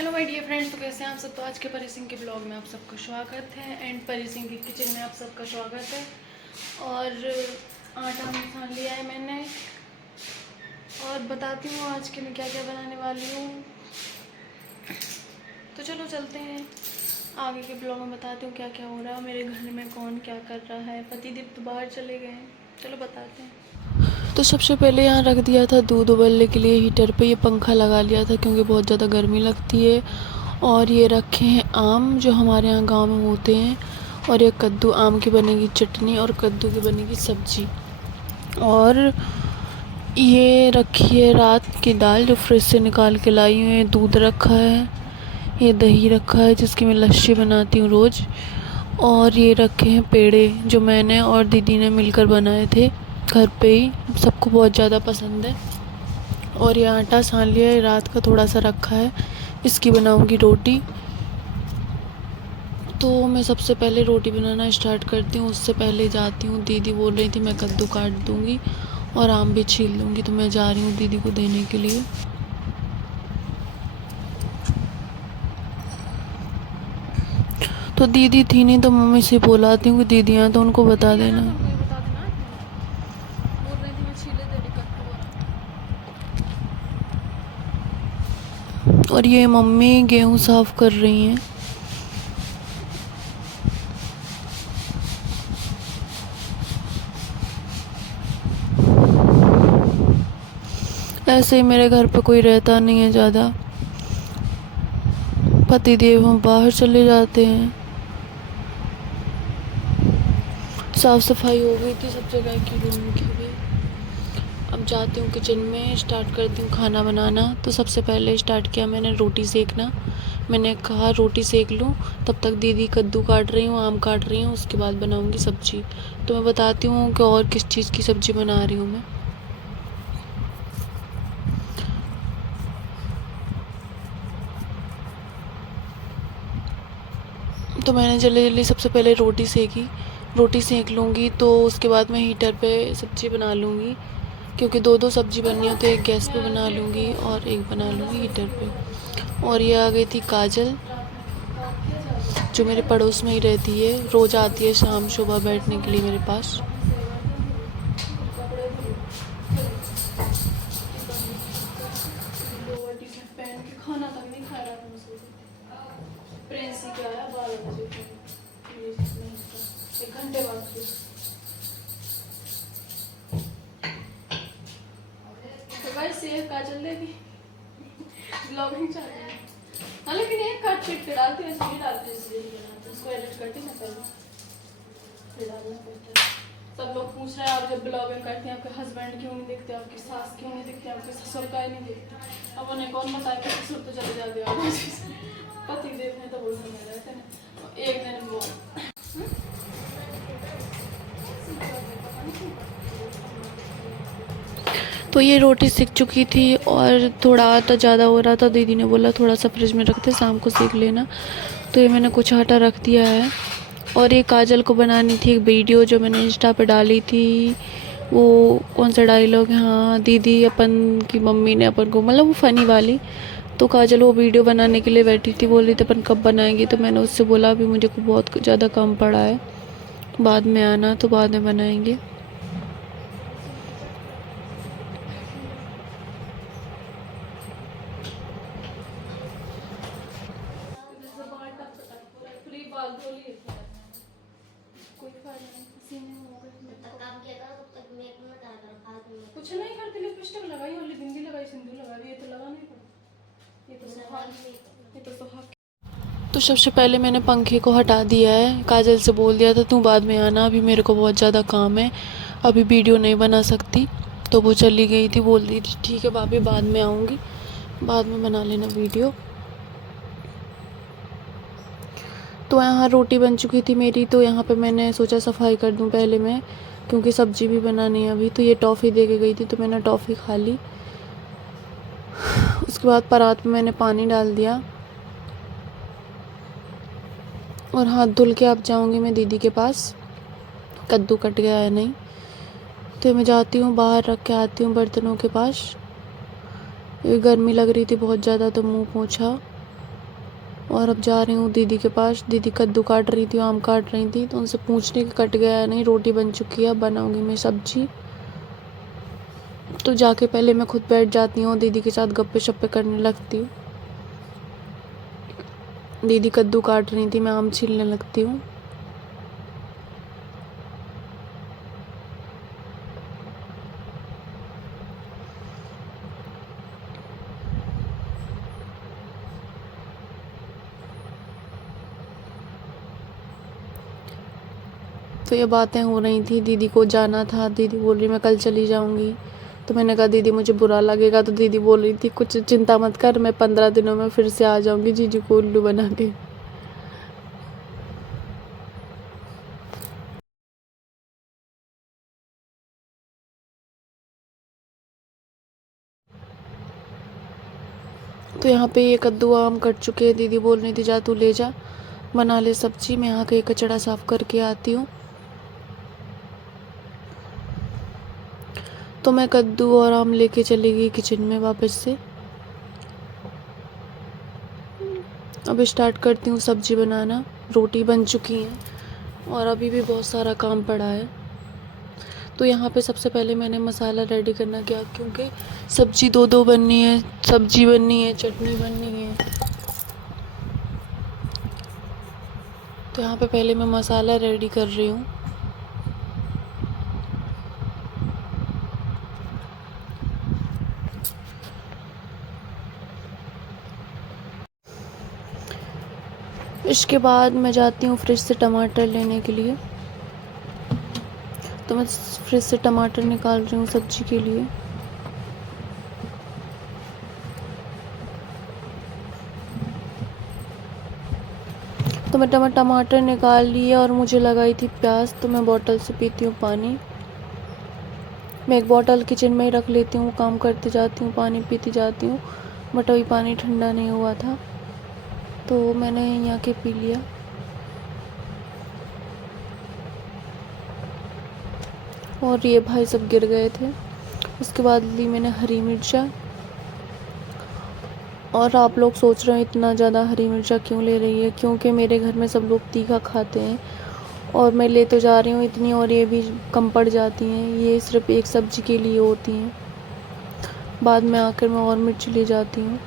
Hello my dear friends, तो कैसे हैं आप सब। तो आज के परी सिंह के ब्लॉग में आप सबका स्वागत है एंड परी सिंह की किचन में आप सबका स्वागत है। और आटा सान लिया है मैंने और बताती हूँ आज के मैं क्या क्या बनाने वाली हूँ। तो चलो चलते हैं आगे के ब्लॉग में, बताती हूँ क्या क्या हो रहा है, मेरे घर में कौन क्या कर रहा है। पतिदेव तो बाहर चले गए हैं, चलो बताते हैं। तो सबसे पहले यहाँ रख दिया था दूध उबलने के लिए हीटर पे। ये पंखा लगा लिया था क्योंकि बहुत ज़्यादा गर्मी लगती है। और ये रखे हैं आम जो हमारे यहाँ गांव में होते हैं। और ये कद्दू, आम की बनेगी चटनी और कद्दू की बनेगी सब्जी। और ये रखी है रात की दाल जो फ्रिज से निकाल के लाई हुई है। दूध रखा है, ये दही रखा है जिसकी मैं लस्सी बनाती हूँ रोज़। और ये रखे हैं पेड़े जो मैंने और दीदी ने मिलकर बनाए थे घर पे ही, सबको बहुत ज़्यादा पसंद है। और ये आटा सान लिया है, रात का थोड़ा सा रखा है, इसकी बनाऊंगी रोटी। तो मैं सबसे पहले रोटी बनाना स्टार्ट करती हूँ, उससे पहले जाती हूँ। दीदी बोल रही थी मैं कद्दू काट दूँगी और आम भी छील लूँगी, तो मैं जा रही हूँ दीदी को देने के लिए। तो दीदी थी नहीं तो मम्मी से बुलाती हूँ कि दीदी हैं तो उनको बता देना। और ये मम्मी गेहूँ साफ़ कर रही हैं। ऐसे ही मेरे घर पे कोई रहता नहीं है ज़्यादा, पतिदेव हम बाहर चले जाते हैं। साफ़ सफाई हो गई थी सब जगह की, रूम की भी। अब जाती हूँ किचन में, स्टार्ट करती हूँ खाना बनाना। तो सबसे पहले स्टार्ट किया मैंने रोटी सेकना। मैंने कहा रोटी सेक लूँ, तब तक दीदी कद्दू काट रही हूँ, आम काट रही हूँ, उसके बाद बनाऊँगी सब्ज़ी। तो मैं बताती हूँ कि और किस चीज़ की सब्ज़ी बना रही हूँ मैं। तो मैंने जल्दी जल्दी सबसे पहले रोटी सेकी। रोटी सेक लूँगी तो उसके बाद मैं हीटर पे सब्ज़ी बना लूँगी, क्योंकि दो दो सब्ज़ी बननी हो तो एक गैस पे बना लूँगी और एक बना लूँगी हीटर पे। और ये आ गई थी काजल जो मेरे पड़ोस में ही रहती है, रोज़ आती है शाम सुबह बैठने के लिए मेरे पास। खाना तक नहीं खा रहा था, प्रिंस ही क्या आया 12 बजे, एक घंटे बाद। तो भाई सेव काजल दे दी ब्लॉगिंग चल रही है। हाँ लेकिन एक काट पीट के डालती है, इसलिए डालती है, इसलिए नहीं बनाती, उसको एडिट करती ना पहले फिर डालना पड़ता है। सब लोग पूछ रहे हैं आप जब ब्लॉगिंग करते हैं आपके हस्बैंड क्यों नहीं दिखते, आपकी सास क्यों नहीं दिखते, आपके ससुर का ही नहीं दिखते। अब उन्हें कौन बताए कि ससुर तो चले जाते हैं, पति देव हैं तो वो समय रहते हैं। एक दिन वो तो ये रोटी सीख चुकी थी और थोड़ा आटा ज़्यादा हो रहा था, दीदी ने बोला थोड़ा सा फ्रिज में रखते शाम को सेक लेना। तो ये मैंने कुछ आटा रख दिया है। और ये काजल को बनानी थी एक वीडियो जो मैंने इंस्टा पे डाली थी, वो कौन सा डायलॉग है, हाँ दीदी अपन की मम्मी ने अपन को, मतलब वो फ़नी वाली। तो काजल वो वीडियो बनाने के लिए बैठी थी, बोल रही थी अपन कब बनाएंगे। तो मैंने उससे बोला अभी मुझे को बहुत ज़्यादा काम पड़ा है, बाद में आना, तो बाद में बनाएंगे। कुछ नहीं करती, लिपस्टिक लगाई और बिंदी लगाई, सिंदूर लगा दी, ये तो लगा नहीं पड़ा, ये तो सुहाग। तो सबसे पहले मैंने पंखे को हटा दिया है, काजल से बोल दिया था तू बाद में आना, अभी मेरे को बहुत ज़्यादा काम है, अभी वीडियो नहीं बना सकती। तो वो चली गई थी, बोल रही थी ठीक है भाभी बाद में आऊँगी, बाद में बना लेना वीडियो। तो यहाँ रोटी बन चुकी थी मेरी, तो यहाँ पे मैंने सोचा सफाई कर दूँ पहले मैं, क्योंकि सब्ज़ी भी बनानी है अभी। तो ये टॉफ़ी दे के गई थी तो मैंने टॉफ़ी खा ली। उसके बाद परात में मैंने पानी डाल दिया और हाथ धुल के अब जाऊँगी मैं दीदी के पास, कद्दू कट गया है नहीं। तो मैं जाती हूँ बाहर, रख के आती हूँ बर्तनों के पास। गर्मी लग रही थी बहुत ज़्यादा तो मुँह पोंछा। और अब जा रही हूँ दीदी के पास। दीदी कद्दू काट रही थी, आम काट रही थी, तो उनसे पूछने की कट गया नहीं। रोटी बन चुकी है, अब बनाऊँगी मैं सब्जी। तो जाके पहले मैं खुद बैठ जाती हूँ, दीदी के साथ गप्पे शप्पे करने लगती हूँ। दीदी कद्दू काट रही थी, मैं आम छीलने लगती हूँ। तो ये बातें हो रही थी। दीदी को जाना था, दीदी बोल रही मैं कल चली जाऊंगी। तो मैंने कहा दीदी मुझे बुरा लगेगा। तो दीदी बोल रही थी कुछ चिंता मत कर, मैं 15 दिनों में फिर से आ जाऊंगी जीजू को उल्लू बना के। तो यहाँ पे ये कद्दू आम कट चुके हैं। दीदी बोल रही थी जा तू ले जा, बना ले सब्जी। मैं यहाँ के कचड़ा साफ करके आती हूँ। तो मैं कद्दू और आम लेके चली गई किचन में वापस से। अब स्टार्ट करती हूँ सब्जी बनाना। रोटी बन चुकी है और अभी भी बहुत सारा काम पड़ा है। तो यहाँ पे सबसे पहले मैंने मसाला रेडी करना किया, क्योंकि सब्जी दो बननी है, सब्जी बननी है, चटनी बननी है। तो यहाँ पे पहले मैं मसाला रेडी कर रही हूँ। इसके बाद मैं जाती हूँ फ्रिज से टमाटर लेने के लिए। तो मैं फ्रिज से टमाटर निकाल रही हूँ सब्जी के लिए। तो मैं टमाटर निकाल लिए और मुझे लगाई थी प्याज। तो मैं बॉटल से पीती हूँ पानी। मैं एक बॉटल किचन में ही रख लेती हूँ, काम करते जाती हूँ, पानी पीती जाती हूँ। बट अभी पानी ठंडा नहीं हुआ था, तो मैंने यहाँ के पी लिया। और ये भाई सब गिर गए थे। उसके बाद ली मैंने हरी मिर्चा। और आप लोग सोच रहे हो इतना ज़्यादा हरी मिर्चा क्यों ले रही है, क्योंकि मेरे घर में सब लोग तीखा खाते हैं और मैं ले तो जा रही हूँ इतनी, और ये भी कम पड़ जाती हैं। ये सिर्फ एक सब्ज़ी के लिए होती हैं, बाद में आकर मैं और मिर्च ले जाती हूँ।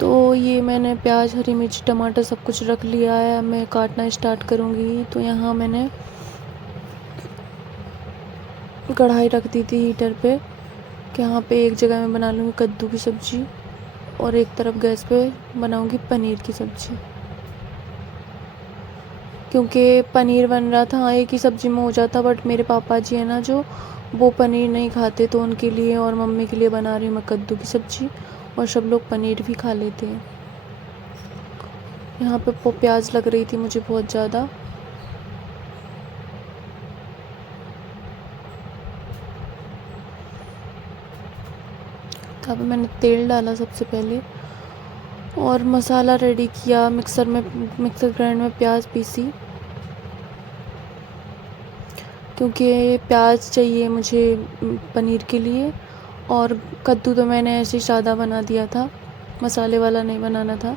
तो ये मैंने प्याज, हरी मिर्च, टमाटर सब कुछ रख लिया है। अब मैं काटना स्टार्ट करूँगी। तो यहाँ मैंने कढ़ाई रख दी थी हीटर पे, कि यहाँ पे एक जगह मैं बना लूँगी कद्दू की सब्ज़ी और एक तरफ गैस पे बनाऊँगी पनीर की सब्ज़ी। क्योंकि पनीर बन रहा था, एक ही सब्ज़ी में हो जाता, बट मेरे पापा जी है ना जो, वो पनीर नहीं खाते, तो उनके लिए और मम्मी के लिए बना रही हूँ मैं कद्दू की सब्ज़ी। और सब लोग पनीर भी खा लेते हैं। यहाँ पे प्याज लग रही थी मुझे बहुत ज़्यादा। तब मैंने तेल डाला सबसे पहले और मसाला रेडी किया। मिक्सर ग्राइंड में प्याज पीसी, क्योंकि प्याज चाहिए मुझे पनीर के लिए। और कद्दू तो मैंने ऐसे ही सादा बना दिया था, मसाले वाला नहीं बनाना था।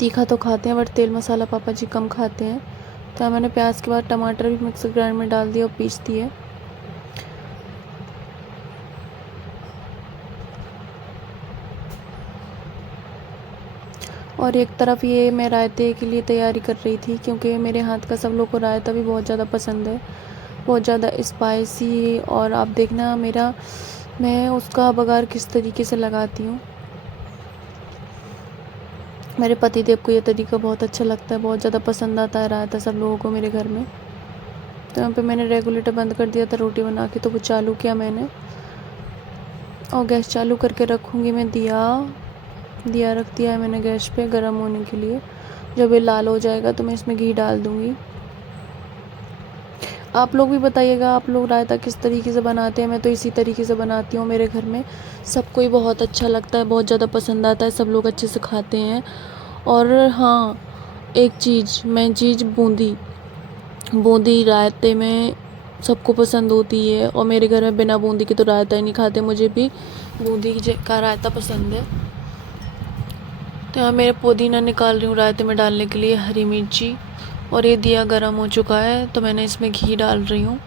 तीखा तो खाते हैं बट तेल मसाला पापा जी कम खाते हैं। तो मैंने प्याज के बाद टमाटर भी मिक्सर ग्राइंड में डाल दिया और पीस दिए। और एक तरफ ये मैं रायते के लिए तैयारी कर रही थी, क्योंकि मेरे हाथ का सब लोग को रायता भी बहुत ज़्यादा पसंद है, बहुत ज़्यादा स्पाइसी। और आप देखना मैं उसका बघार किस तरीके से लगाती हूँ। मेरे पति देव को ये तरीका बहुत अच्छा लगता है, बहुत ज़्यादा पसंद आता है रायता सब लोगों को मेरे घर में। तो यहाँ पे मैंने रेगुलेटर बंद कर दिया था रोटी बना के, तो वो चालू किया मैंने और गैस चालू करके रखूँगी मैं। दिया रख दिया है मैंने गैस पे गर्म होने के लिए। जब ये लाल हो जाएगा तो मैं इसमें घी डाल दूँगी। आप लोग भी बताइएगा आप लोग रायता किस तरीके से बनाते हैं। मैं तो इसी तरीके से बनाती हूँ। मेरे घर में सबको ही बहुत अच्छा लगता है, बहुत ज़्यादा पसंद आता है, सब लोग अच्छे से खाते हैं। और हाँ, एक चीज़ बूंदी रायते में सबको पसंद होती है, और मेरे घर में बिना बूंदी के तो रायता ही नहीं खाते। मुझे भी बूंदी का रायता पसंद है। तो यहाँ मेरे पुदीना निकाल रही हूँ रायते में डालने के लिए, हरी मिर्ची, और ये दिया गरम हो चुका है तो मैंने इसमें घी डाल रही हूँ।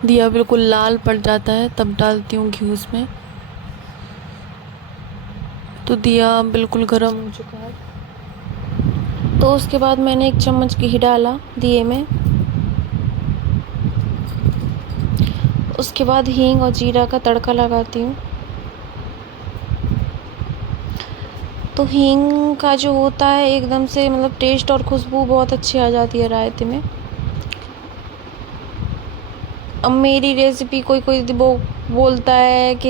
दिया बिल्कुल लाल पड़ जाता है तब डालती हूँ घी उसमें। तो दिया बिल्कुल गरम हो चुका है। तो उसके बाद मैंने 1 चम्मच घी डाला दिए में। उसके बाद हींग और जीरा का तड़का लगाती हूँ। तो हींग का जो होता है एकदम से मतलब टेस्ट और खुशबू बहुत अच्छी आ जाती है रायते में। अब मेरी रेसिपी कोई कोई वो बोलता है कि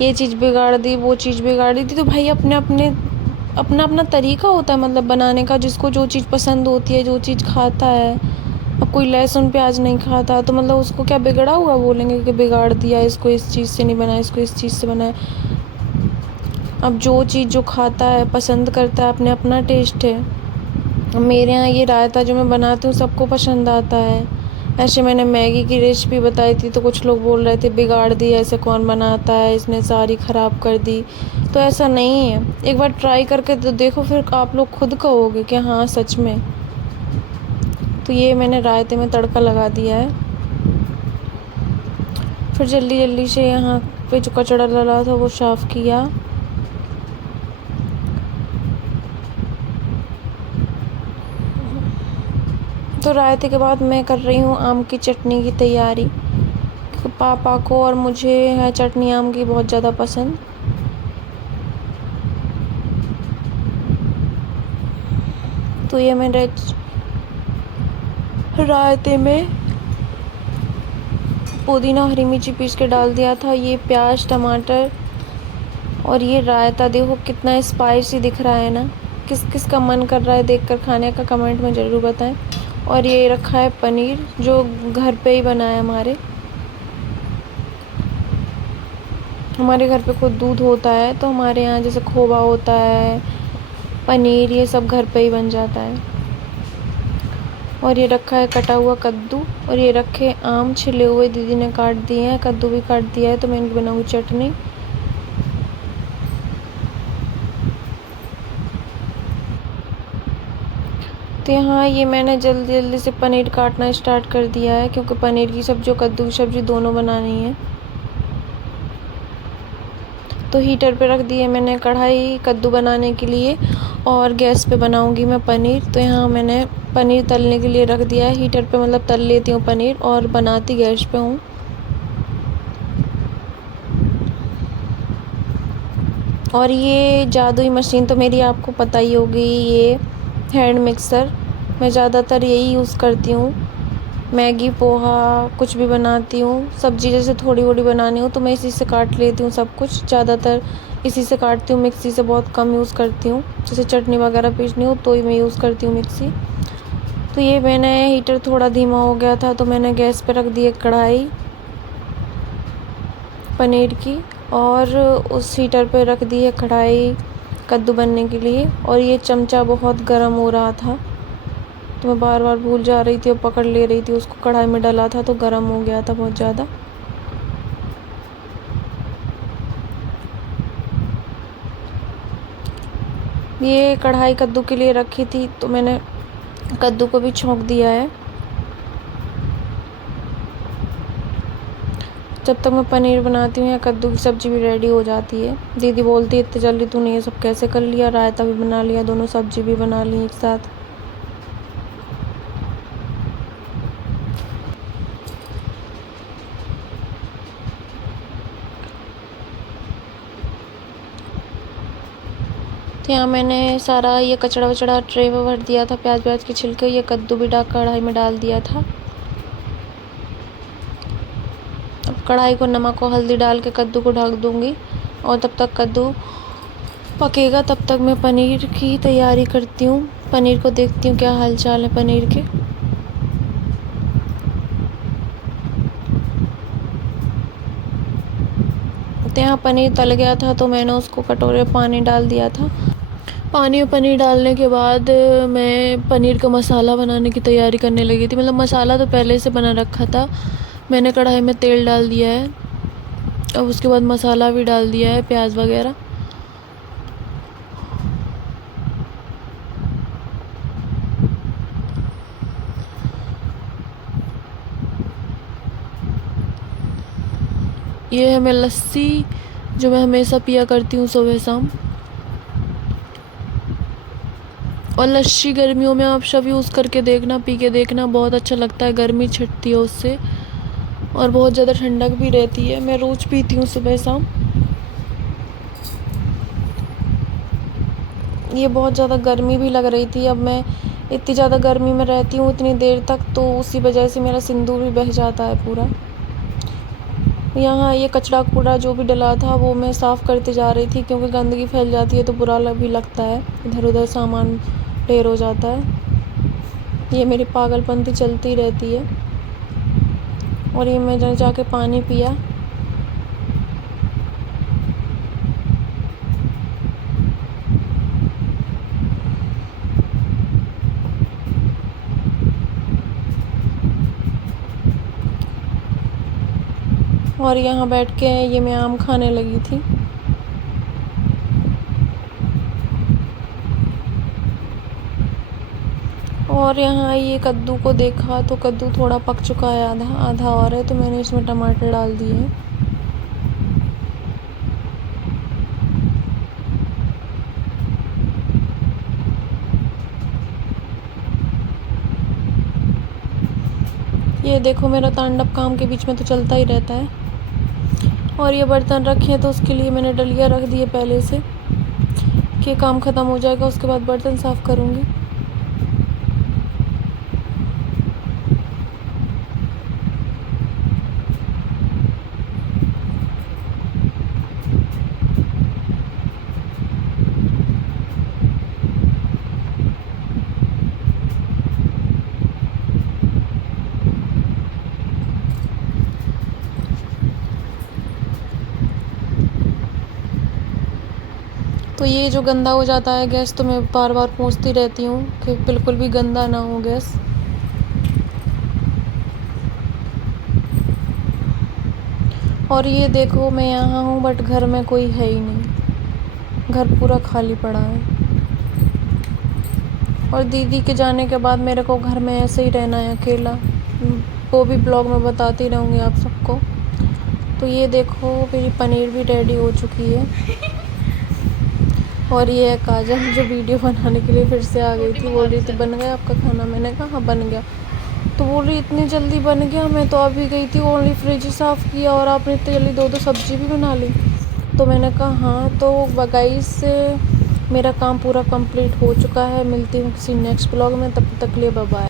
ये चीज़ बिगाड़ दी, वो चीज़ बिगाड़ दी, तो भाई अपना अपना तरीका होता है मतलब बनाने का, जिसको जो चीज़ पसंद होती है, जो चीज़ खाता है। अब कोई लहसुन प्याज नहीं खाता तो मतलब उसको क्या बिगड़ा हुआ बोलेंगे कि बिगाड़ दिया, इसको इस चीज़ से नहीं बनाया, इसको इस चीज़ से बनाया। अब जो चीज़ जो खाता है पसंद करता है, अपने अपना टेस्ट है। मेरे यहाँ ये रायता जो मैं बनाती हूँ सबको पसंद आता है। ऐसे मैंने मैगी की रेसिपी बताई थी तो कुछ लोग बोल रहे थे बिगाड़ दी, ऐसे कौन बनाता है, इसने सारी ख़राब कर दी। तो ऐसा नहीं है, एक बार ट्राई करके तो देखो, फिर आप लोग खुद कहोगे कि हाँ सच में। तो ये मैंने रायते में तड़का लगा दिया है। फिर जल्दी जल्दी से यहाँ पे जो कचड़ा डला था वो साफ़ किया। तो रायते के बाद मैं कर रही हूँ आम की चटनी की तैयारी, क्योंकि पापा को और मुझे है चटनी आम की बहुत ज़्यादा पसंद। तो ये मैंने रायते में पुदीना हरी मिर्ची पीस के डाल दिया था, ये प्याज टमाटर, और ये रायता देखो कितना स्पाइसी दिख रहा है ना। किस किस का मन कर रहा है देखकर खाने का, कमेंट में ज़रूर बताएं। और ये रखा है पनीर जो घर पे ही बना है हमारे घर पे खुद दूध होता है, तो हमारे यहाँ जैसे खोवा होता है, पनीर, ये सब घर पे ही बन जाता है। और ये रखा है कटा हुआ कद्दू, और ये रखे आम छिले हुए दीदी ने काट दिए हैं, कद्दू भी काट दिया है, तो मैं इनकी बनाऊँगी चटनी। तो यहाँ ये मैंने जल्दी जल्दी से पनीर काटना स्टार्ट कर दिया है, क्योंकि पनीर की सब्ज़ी और कद्दू की सब्ज़ी दोनों बनानी है। तो हीटर पे रख दी है मैंने कढ़ाई कद्दू बनाने के लिए, और गैस पे बनाऊंगी मैं पनीर। तो यहाँ मैंने पनीर तलने के लिए रख दिया है हीटर पे, मतलब तल लेती हूँ पनीर और बनाती गैस पे हूँ। और ये जादुई मशीन तो मेरी आपको पता ही होगी, ये हैंड मिक्सर, मैं ज़्यादातर यही यूज़ करती हूँ। मैगी पोहा कुछ भी बनाती हूँ, सब्ज़ी जैसे थोड़ी थोड़ी बनानी हो तो मैं इसी से काट लेती हूँ सब कुछ, ज़्यादातर इसी से काटती हूँ, मिक्सी से बहुत कम यूज़ करती हूँ। जैसे चटनी वगैरह पीसनी हो तो ही मैं यूज़ करती हूँ मिक्सी। तो ये मैंने हीटर थोड़ा धीमा हो गया था तो मैंने गैस पे रख दी एक कढ़ाई पनीर की, और उस हीटर पे रख दी है कढ़ाई कद्दू बनने के लिए। और ये चमचा बहुत गर्म हो रहा था तो मैं बार बार भूल जा रही थी और पकड़ ले रही थी उसको, कढ़ाई में डाला था तो गर्म हो गया था बहुत ज़्यादा। ये कढ़ाई कद्दू के लिए रखी थी तो मैंने कद्दू को भी छौंक दिया है। जब तक मैं पनीर बनाती हूँ या कद्दू की सब्ज़ी भी रेडी हो जाती है। दीदी बोलती है इतनी जल्दी तूने ये सब कैसे कर लिया, रायता भी बना लिया, दोनों सब्ज़ी भी बना ली एक साथ। तो यहाँ मैंने सारा ये कचड़ा वचड़ा ट्रे में भर दिया था, प्याज व्याज के छिलके, ये कद्दू भी कढ़ाई में डाल दिया था। अब कढ़ाई को नमक और हल्दी डाल के कद्दू को ढक दूँगी, और तब तक कद्दू पकेगा तब तक मैं पनीर की तैयारी करती हूँ। पनीर को देखती हूँ क्या हाल चाल है पनीर के। तो यहाँ पनीर तल गया था तो मैंने उसको कटोरे में पानी डाल दिया था। पानी में पनीर डालने के बाद मैं पनीर का मसाला बनाने की तैयारी करने लगी थी, मतलब मसाला तो पहले से बना रखा था। मैंने कढ़ाई में तेल डाल दिया है, अब उसके बाद मसाला भी डाल दिया है, प्याज वगैरह। ये है मैं लस्सी जो मैं हमेशा पिया करती हूँ सुबह शाम। और लस्सी गर्मियों में आप सब यूज़ करके देखना, पी के देखना, बहुत अच्छा लगता है, गर्मी छटती है उससे और बहुत ज़्यादा ठंडक भी रहती है। मैं रोज़ पीती हूँ सुबह शाम। ये बहुत ज़्यादा गर्मी भी लग रही थी, अब मैं इतनी ज़्यादा गर्मी में रहती हूँ इतनी देर तक, तो उसी वजह से मेरा सिंदूर भी बह जाता है पूरा। यहाँ ये कचरा कूड़ा जो भी डला था वो मैं साफ़ करते जा रही थी, क्योंकि गंदगी फैल जाती है तो बुरा भी लगता है, इधर उधर सामान ढेर हो जाता है। ये मेरी पागलपंती चलती रहती है। और ये मैं जाके पानी पिया। और यहाँ बैठ के ये मैं आम खाने लगी थी। और यहाँ ये कद्दू को देखा तो कद्दू थोड़ा पक चुका है, आधा आधा और है, तो मैंने इसमें टमाटर डाल दिए हैं। ये देखो मेरा तांडव काम के बीच में तो चलता ही रहता है। और ये बर्तन रखे हैं तो उसके लिए मैंने डलिया रख दिए पहले से कि काम ख़त्म हो जाएगा, उसके बाद बर्तन साफ़ करूँगी। तो ये जो गंदा हो जाता है गैस, तो मैं बार बार पूछती रहती हूँ कि बिल्कुल भी गंदा ना हो गैस। और ये देखो मैं यहाँ हूँ बट घर में कोई है ही नहीं, घर पूरा खाली पड़ा है। और दीदी के जाने के बाद मेरे को घर में ऐसे ही रहना है अकेला, वो भी ब्लॉग में बताती रहूँगी आप सबको। तो ये देखो मेरी पनीर भी रेडी हो चुकी है। और ये है काजल जो वीडियो बनाने के लिए फिर से आ गई थी, बोल रही थी बन गया आपका खाना। मैंने कहा हाँ बन गया, तो बोल रही इतनी जल्दी बन गया, मैं तो अभी गई थी ओनली फ्रिज साफ़ किया और आपने इतनी जल्दी दो सब्ज़ी भी बना ली। तो मैंने कहा हाँ। तो गाइस मेरा काम पूरा कंप्लीट हो चुका है। मिलती हूँ किसी नेक्स्ट ब्लॉग में, तब तक के लिए बाय बाय।